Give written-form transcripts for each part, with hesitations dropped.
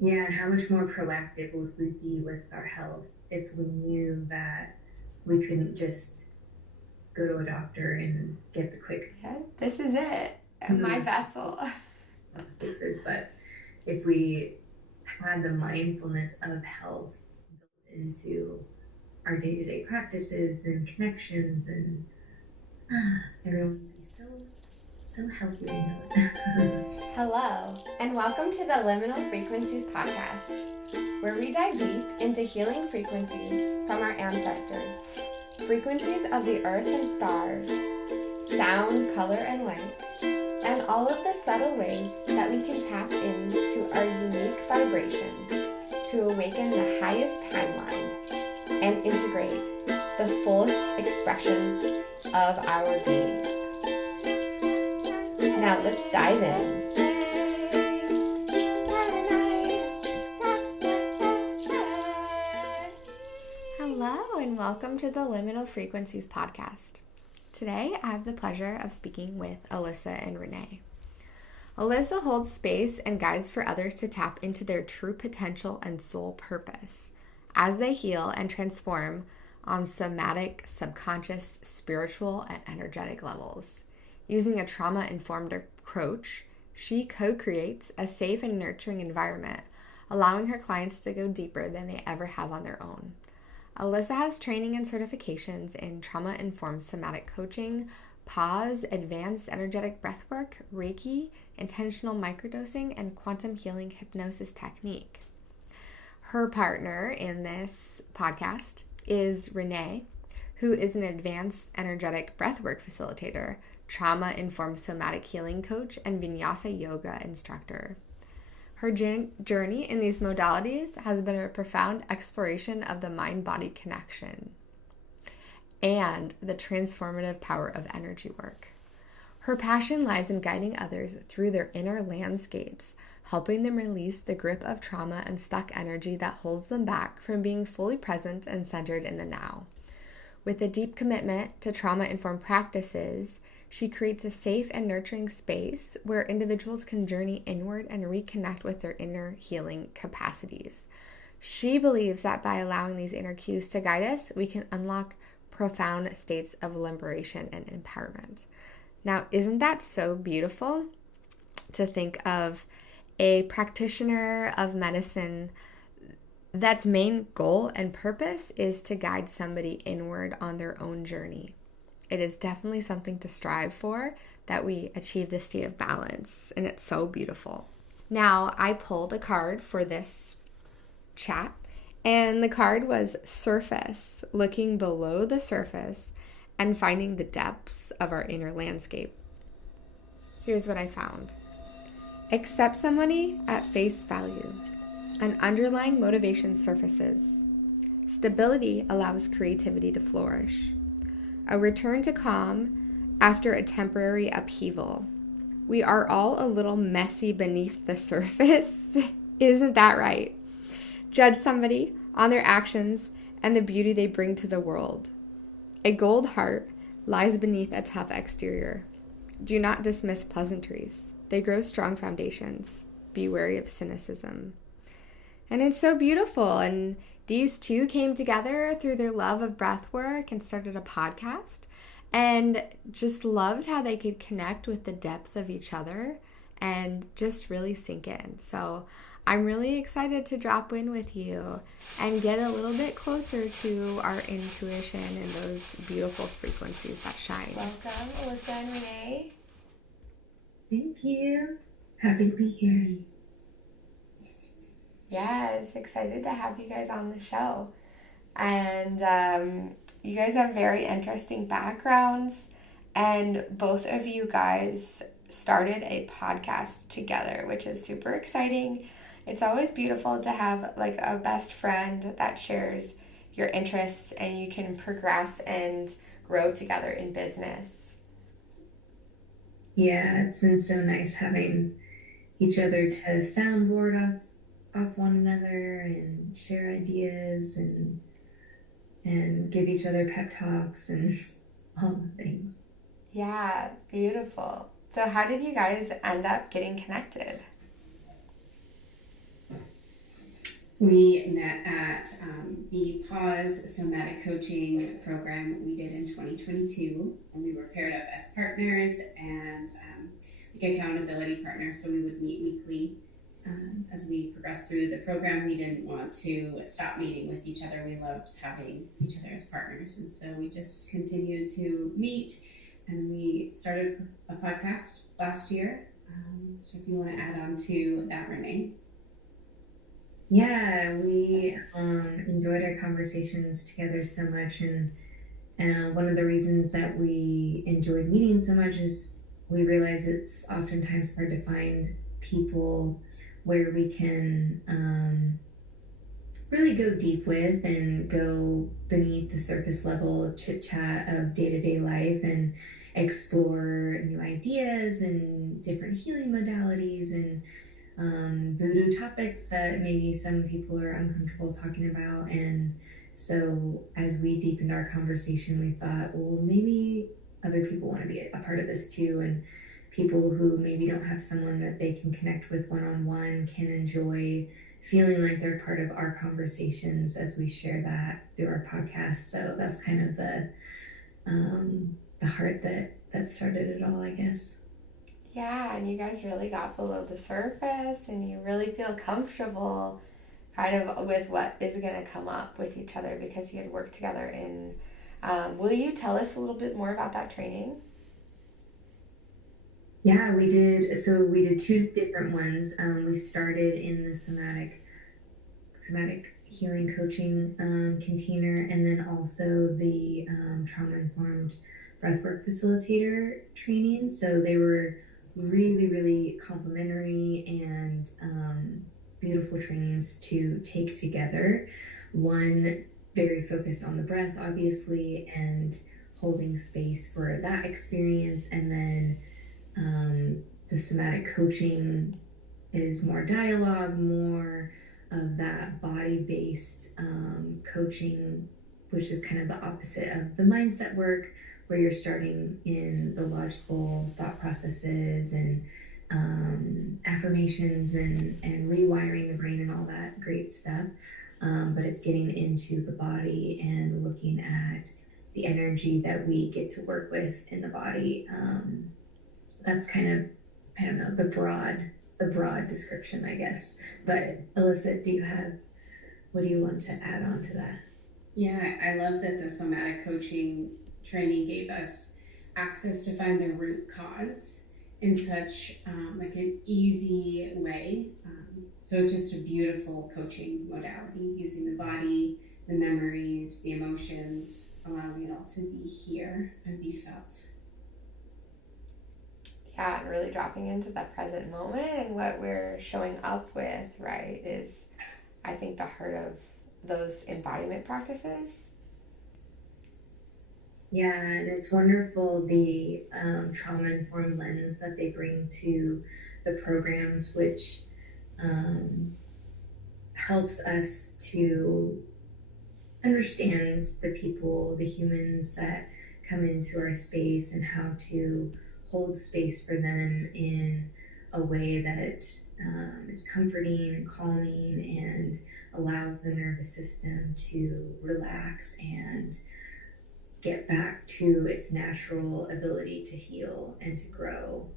Yeah, and how much more proactive would we be with our health if we knew that we couldn't just go to a doctor and get the quick Yeah, this is it. My foods, vessel. fixes, but if we had the mindfulness of health built into our day-to-day practices and connections, and everyone would be so healthy and healthy. Hello, and welcome to the Liminal Frequencies podcast, where we dive deep into healing frequencies from our ancestors, frequencies of the earth and stars, sound, color, and light, and all of the subtle ways that we can tap into our unique vibration to awaken the highest timeline and integrate the fullest expression of our being. Now let's dive in. Hello, and welcome to the Liminal Frequencies podcast. Today, I have the pleasure of speaking with Alyssa and Renee. Alyssa holds space and guides for others to tap into their true potential and soul purpose as they heal and transform on somatic, subconscious, spiritual, and energetic levels. Using a trauma-informed approach, she co-creates a safe and nurturing environment, allowing her clients to go deeper than they ever have on their own. Alyssa has training and certifications in trauma-informed somatic coaching, pause, advanced energetic breathwork, Reiki, intentional microdosing, and quantum healing hypnosis technique. Her partner in this podcast is Renee, who is an advanced energetic breathwork facilitator, trauma-informed somatic healing coach, and vinyasa yoga instructor. Her journey in these modalities has been a profound exploration of the mind-body connection and the transformative power of energy work. Her passion lies in guiding others through their inner landscapes, helping them release the grip of trauma and stuck energy that holds them back from being fully present and centered in the now. With a deep commitment to trauma-informed practices, she creates a safe and nurturing space where individuals can journey inward and reconnect with their inner healing capacities. She believes that by allowing these inner cues to guide us, we can unlock profound states of liberation and empowerment. Now, isn't that so beautiful to think of a practitioner of medicine that's main goal and purpose is to guide somebody inward on their own journey? It is definitely something to strive for, that we achieve this state of balance, and it's so beautiful. Now, I pulled a card for this chat, and the card was surface, looking below the surface and finding the depths of our inner landscape. Here's what I found. Accept somebody at face value. An underlying motivation surfaces. Stability allows creativity to flourish. A return to calm after a temporary upheaval. We are all a little messy beneath the surface. Isn't that right? Judge somebody on their actions and the beauty they bring to the world. A gold heart lies beneath a tough exterior. Do not dismiss pleasantries. They grow strong foundations. Be wary of cynicism. And it's so beautiful. And these two came together through their love of breath work and started a podcast, and just loved how they could connect with the depth of each other and just really sink in. So I'm really excited to drop in with you and get a little bit closer to our intuition and those beautiful frequencies that shine. Welcome, Alyssa and Renee. Thank you. Happy to be here. Yes, excited to have you guys on the show. And you guys have very interesting backgrounds, and both of you guys started a podcast together, which is super exciting. It's always beautiful to have like a best friend that shares your interests and you can progress and grow together in business. Yeah, it's been so nice having each other to soundboard off one another and share ideas and give each other pep talks and all the things. Yeah, beautiful. So how did you guys end up getting connected? We met at the Pause Somatic Coaching program we did in 2022, and we were paired up as partners and like accountability partners, so we would meet weekly. As we progressed through the program, we didn't want to stop meeting with each other. We loved having each other as partners, and so we just continued to meet, and we started a podcast last year. So if you want to add on to that, Renee. Yeah, we enjoyed our conversations together so much, and one of the reasons that we enjoyed meeting so much is we realize it's oftentimes hard to find people where we can really go deep with and go beneath the surface level chit chat of day-to-day life and explore new ideas and different healing modalities and voodoo topics that maybe some people are uncomfortable talking about. And so as we deepened our conversation, we thought, well, maybe other people want to be a part of this too, and people who maybe don't have someone that they can connect with one-on-one can enjoy feeling like they're part of our conversations as we share that through our podcast. So that's kind of the heart that started it all, I guess. Yeah, and you guys really got below the surface and you really feel comfortable kind of with what is going to come up with each other because you had worked together in. Will you tell us a little bit more about that training? Yeah, we did. So we did two different ones. We started in the somatic healing coaching container, and then also the trauma-informed breathwork facilitator training. So they were really, really complimentary and beautiful trainings to take together. One very focused on the breath, obviously, and holding space for that experience. And then the somatic coaching is more dialogue, more of that body-based coaching, which is kind of the opposite of the mindset work, where you're starting in the logical thought processes and affirmations and rewiring the brain and all that great stuff. But it's getting into the body and looking at the energy that we get to work with in the body. That's kind of, I don't know, the broad description, I guess. But Alyssa, what do you want to add on to that? Yeah, I love that the somatic coaching training gave us access to find the root cause in such like an easy way. So it's just a beautiful coaching modality, using the body, the memories, the emotions, allowing it all to be here and be felt. Yeah, and really dropping into the present moment and what we're showing up with, right, is I think the heart of those embodiment practices. Yeah, and it's wonderful the trauma-informed lens that they bring to the programs, which helps us to understand the people, the humans that come into our space, and how to hold space for them in a way that is comforting and calming and allows the nervous system to relax and get back to its natural ability to heal and to grow.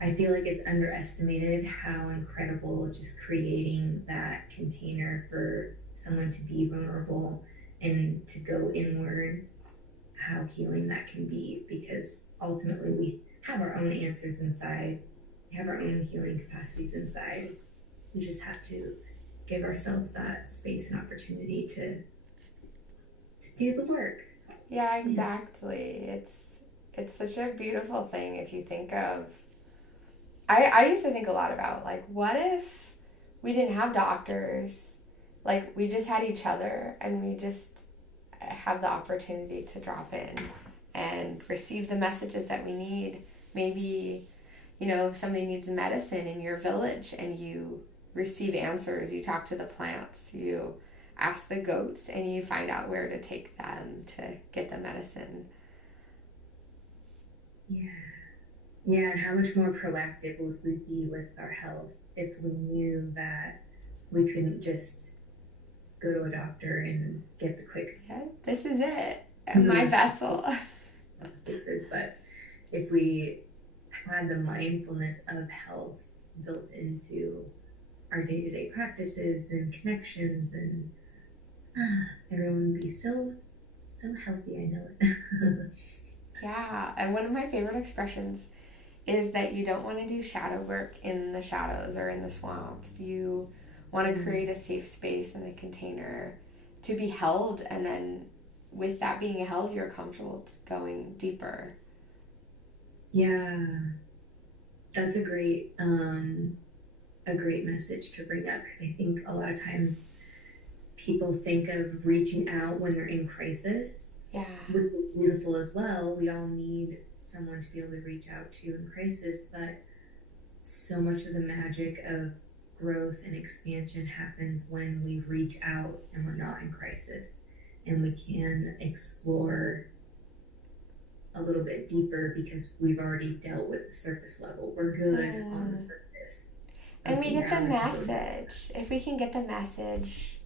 I feel like it's underestimated how incredible just creating that container for someone to be vulnerable and to go inward, how healing that can be, because ultimately we have our own answers inside. We have our own healing capacities inside. We just have to give ourselves that space and opportunity to do the work. Yeah, exactly. It's such a beautiful thing if you think of. I used to think a lot about, like, what if we didn't have doctors? Like, we just had each other and we just have the opportunity to drop in and receive the messages that we need. Maybe, somebody needs medicine in your village and you receive answers. You talk to the plants, you ask the goats, and you find out where to take them to get the medicine. Yeah. Yeah, and how much more proactive would we be with our health if we knew that we couldn't just go to a doctor and get the quick Yeah, this is it. My vessel. fixes, but if we had the mindfulness of health built into our day-to-day practices and connections, and everyone would be so healthy. I know it. Yeah, and one of my favorite expressions is that you don't want to do shadow work in the shadows or in the swamps. You want to create a safe space and a container to be held, and then with that being held, you're comfortable going deeper. Yeah, that's a great message to bring up, because I think a lot of times people think of reaching out when they're in crisis, Yeah, which is beautiful as well. We all need someone to be able to reach out to in crisis, but so much of the magic of growth and expansion happens when we reach out and we're not in crisis, and we can explore a little bit deeper because we've already dealt with the surface level. We're good on the surface. And we get the message. If we can get the message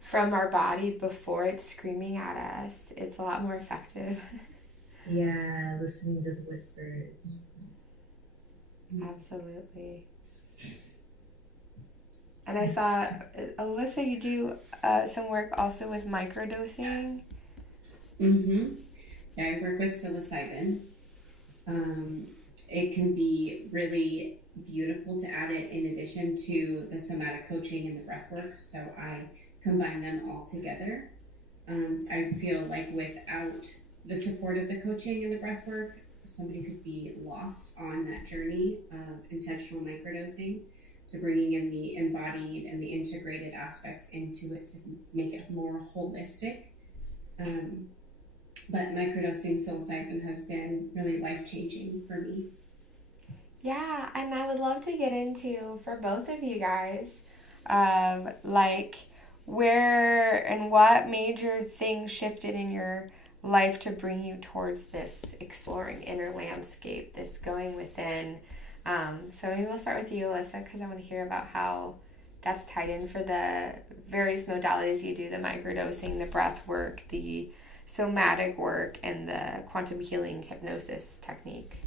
from our body before it's screaming at us, it's a lot more effective. Yeah, listening to the whispers. Absolutely. And I saw, Alyssa, you do some work also with microdosing. Mm-hmm. Yeah, I work with psilocybin. It can be really beautiful to add it in addition to the somatic coaching and the breathwork. So I combine them all together. I feel like without the support of the coaching and the breathwork, somebody could be lost on that journey of intentional microdosing. So bringing in the embodied and the integrated aspects into it to make it more holistic. But microdosing psilocybin has been really life-changing for me. Yeah, and I would love to get into, for both of you guys, like where and what major things shifted in your life to bring you towards this exploring inner landscape, this going within. So maybe we'll start with you, Alyssa, because I want to hear about how that's tied in for the various modalities you do, the microdosing, the breath work, the somatic work, and the quantum healing hypnosis technique.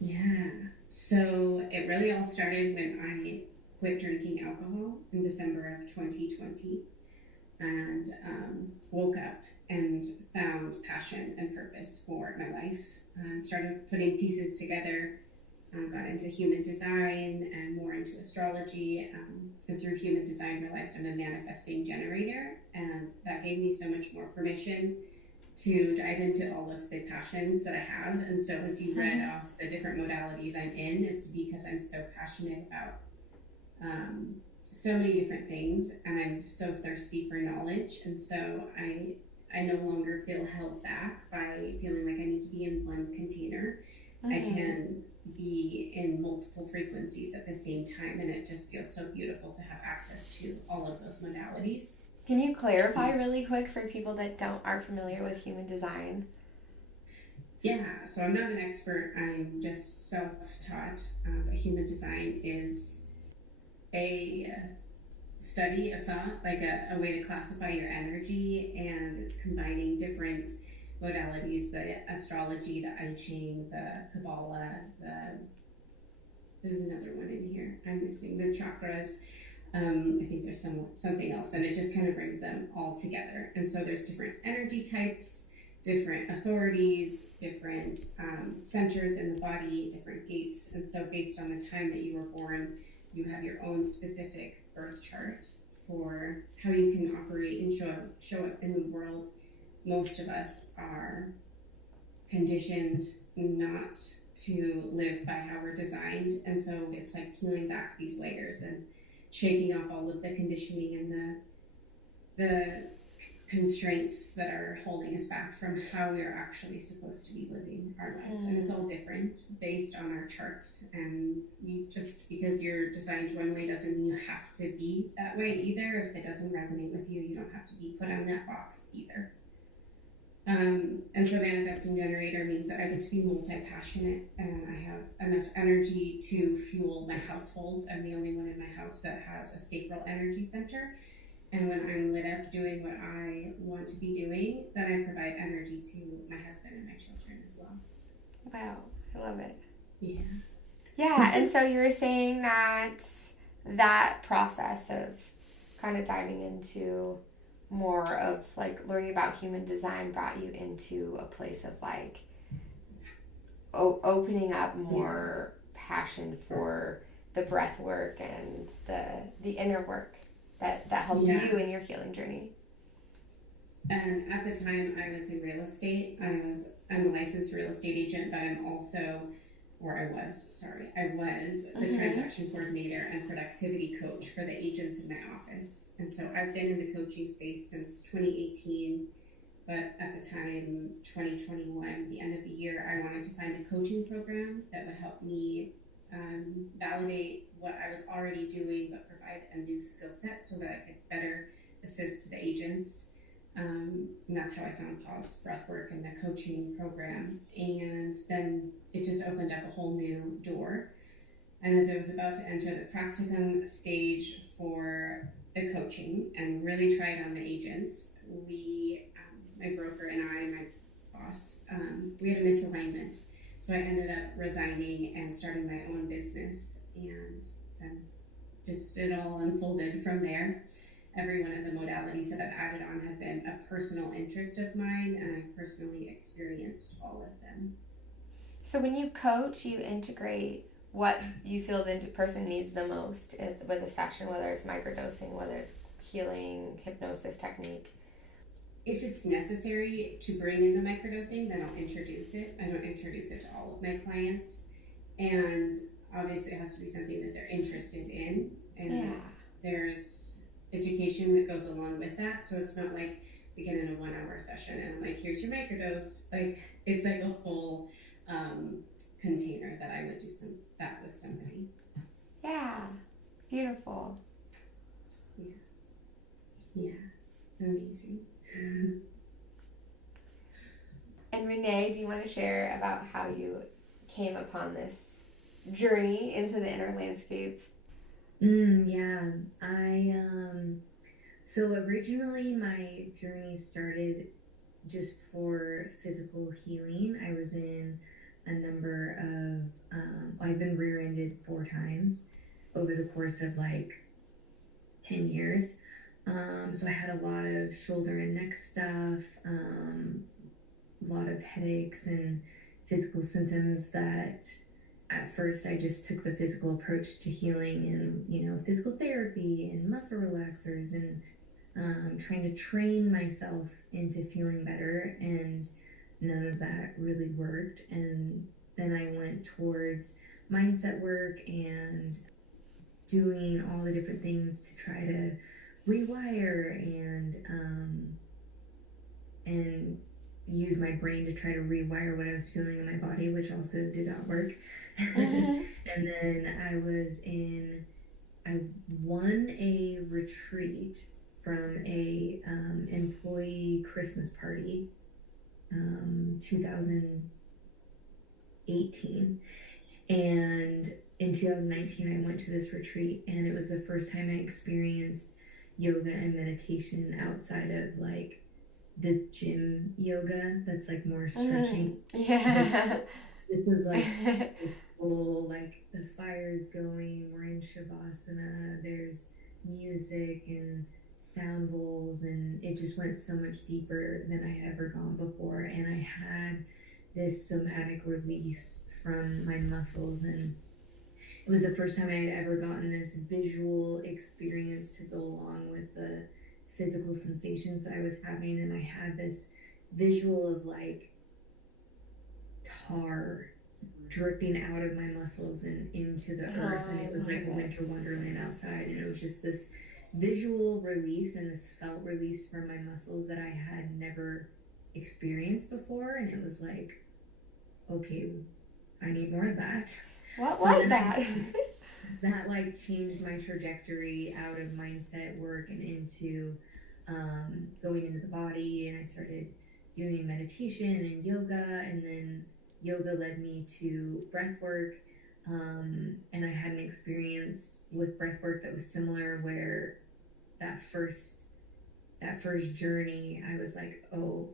Yeah. So it really all started when I quit drinking alcohol in December of 2020 and woke up and found passion and purpose for my life. Started putting pieces together, got into human design and more into astrology, and through human design realized I'm a manifesting generator, and that gave me so much more permission to dive into all of the passions that I have. And so as you read off the different modalities I'm in, it's because I'm so passionate about so many different things, and I'm so thirsty for knowledge. And so I no longer feel held back by feeling like I need to be in one container. I can be in multiple frequencies at the same time, and it just feels so beautiful to have access to all of those modalities. Can you clarify really quick for people that aren't familiar with human design? Yeah, so I'm not an expert. I'm just self-taught. But human design is a study of thought, like a way to classify your energy, and it's combining different modalities: the astrology, the I Ching, the Kabbalah, there's another one in here I'm missing, the chakras. I think there's something else, and it just kind of brings them all together. And so there's different energy types, different authorities, different centers in the body, different gates. And so based on the time that you were born, you have your own specific birth chart for how you can operate and show up in the world. Most of us are conditioned not to live by how we're designed, and so it's like peeling back these layers and shaking off all of the conditioning and the constraints that are holding us back from how we are actually supposed to be living our lives. And it's all different based on our charts, and you just, because you're designed one way doesn't mean you have to be that way either. If it doesn't resonate with you, you don't have to be put on that box either. And so manifesting generator means that I get to be multi-passionate and I have enough energy to fuel my household. I'm the only one in my house that has a sacral energy center. And when I'm lit up doing what I want to be doing, then I provide energy to my husband and my children as well. Wow, I love it. Yeah. Yeah, and so you were saying that process of kind of diving into more of like learning about human design brought you into a place of like opening up more passion for the breath work and the inner work that helped you in your healing journey. And at the time I was in real estate. I'm a licensed real estate agent, but I was the transaction coordinator and productivity coach for the agents in my office. And so I've been in the coaching space since 2018, but at the time, 2021, the end of the year, I wanted to find a coaching program that would help me validate what I was already doing, but provide a new skill set so that I could better assist the agents. And that's how I found Pause Breathwork and the coaching program. And then it just opened up a whole new door. And as I was about to enter the practicum stage for the coaching and really try it on the agents, my broker and my boss, we had a misalignment. So I ended up resigning and starting my own business. And then just it all unfolded from there. Every one of the modalities that I've added on have been a personal interest of mine, and I've personally experienced all of them. So when you coach, you integrate what you feel the person needs the most with a session, whether it's microdosing, whether it's healing, hypnosis technique. If it's necessary to bring in the microdosing, then I'll introduce it. I don't introduce it to all of my clients. And obviously it has to be something that they're interested in. And there's education that goes along with that. So it's not like we get in a 1 hour session and I'm like, here's your microdose. Like it's like a full container that I would do that with somebody. Yeah. Beautiful. Yeah. Amazing. And Renee, do you want to share about how you came upon this journey into the inner landscape? Yeah, so originally my journey started just for physical healing. I was in a number of, I've been rear-ended 4 times over the course of like 10 years. So I had a lot of shoulder and neck stuff, a lot of headaches and physical symptoms that at first I just took the physical approach to healing and, physical therapy and muscle relaxers and trying to train myself into feeling better, and none of that really worked. And then I went towards mindset work and doing all the different things to try to rewire and use my brain to try to rewire what I was feeling in my body, which also did not work. And then I won a retreat from a employee Christmas party, 2018. And in 2019, I went to this retreat, and it was the first time I experienced yoga and meditation outside of like the gym yoga that's like more stretching. This was like full, like the fire's going, we're in Shavasana, there's music and sound bowls, and it just went so much deeper than I had ever gone before. And I had this somatic release from my muscles, and it was the first time I had ever gotten this visual experience to go along with the physical sensations that I was having. And I had this visual of like tar dripping out of my muscles and into the earth, and it was like a winter wonderland outside, and it was just this visual release and this felt release from my muscles that I had never experienced before. And it was like, okay, I need more of that. What was that? That like changed my trajectory out of mindset work and into going into the body, and I started doing meditation and yoga, and then yoga led me to breath work. And I had an experience with breath work that was similar, where that first journey, I was like, oh,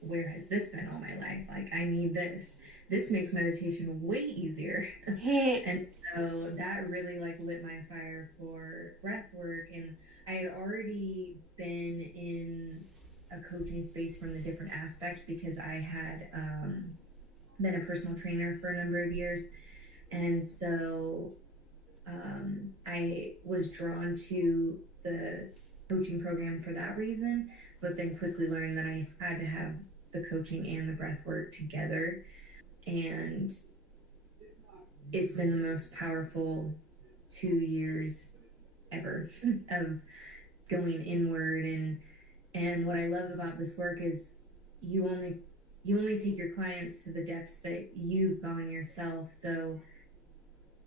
where has this been all my life? Like, I need this. This makes meditation way easier. And so that really like lit my fire for breath work. And I had already been in a coaching space from the different aspects, because I had been a personal trainer for a number of years. And so I was drawn to the coaching program for that reason, but then quickly learned that I had to have the coaching and the breath work together. And it's been the most powerful 2 years ever of going inward. And what I love about this work is you only take your clients to the depths that you've gone yourself. So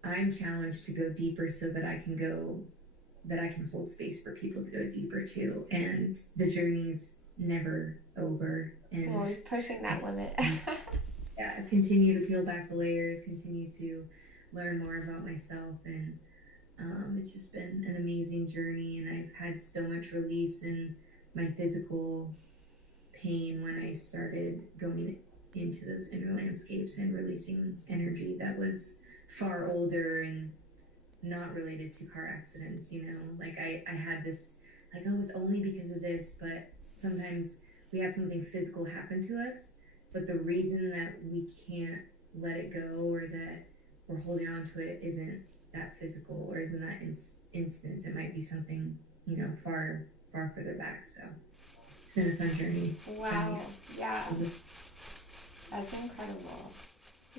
I'm challenged to go deeper so that I can hold space for people to go deeper too. And the journey's never over. And always pushing that limit. Yeah, continue to peel back the layers, continue to learn more about myself. And it's just been an amazing journey. And I've had so much release in my physical pain when I started going into those inner landscapes and releasing energy that was far older and not related to car accidents. Like I had this, like, oh, it's only because of this. But sometimes we have something physical happen to us, but the reason that we can't let it go, or that we're holding on to it, isn't that physical, or isn't that instance. It might be something, far further back. So it's been a fun journey. Wow. Yeah. That's incredible.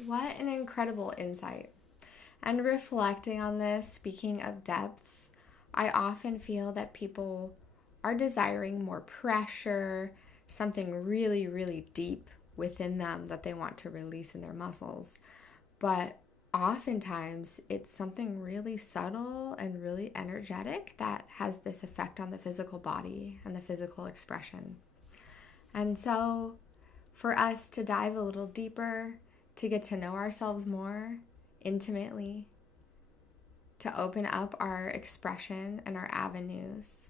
What an incredible insight. And reflecting on this, speaking of depth, I often feel that people are desiring more pressure, something really, really deep within them that they want to release in their muscles. But oftentimes it's something really subtle and really energetic that has this effect on the physical body and the physical expression. And so for us to dive a little deeper, to get to know ourselves more intimately, to open up our expression and our avenues,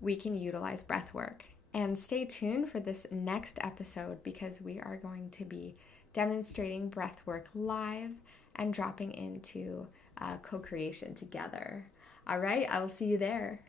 we can utilize breath work. And stay tuned for this next episode, because we are going to be demonstrating breath work live and dropping into co-creation together. All right, I will see you there.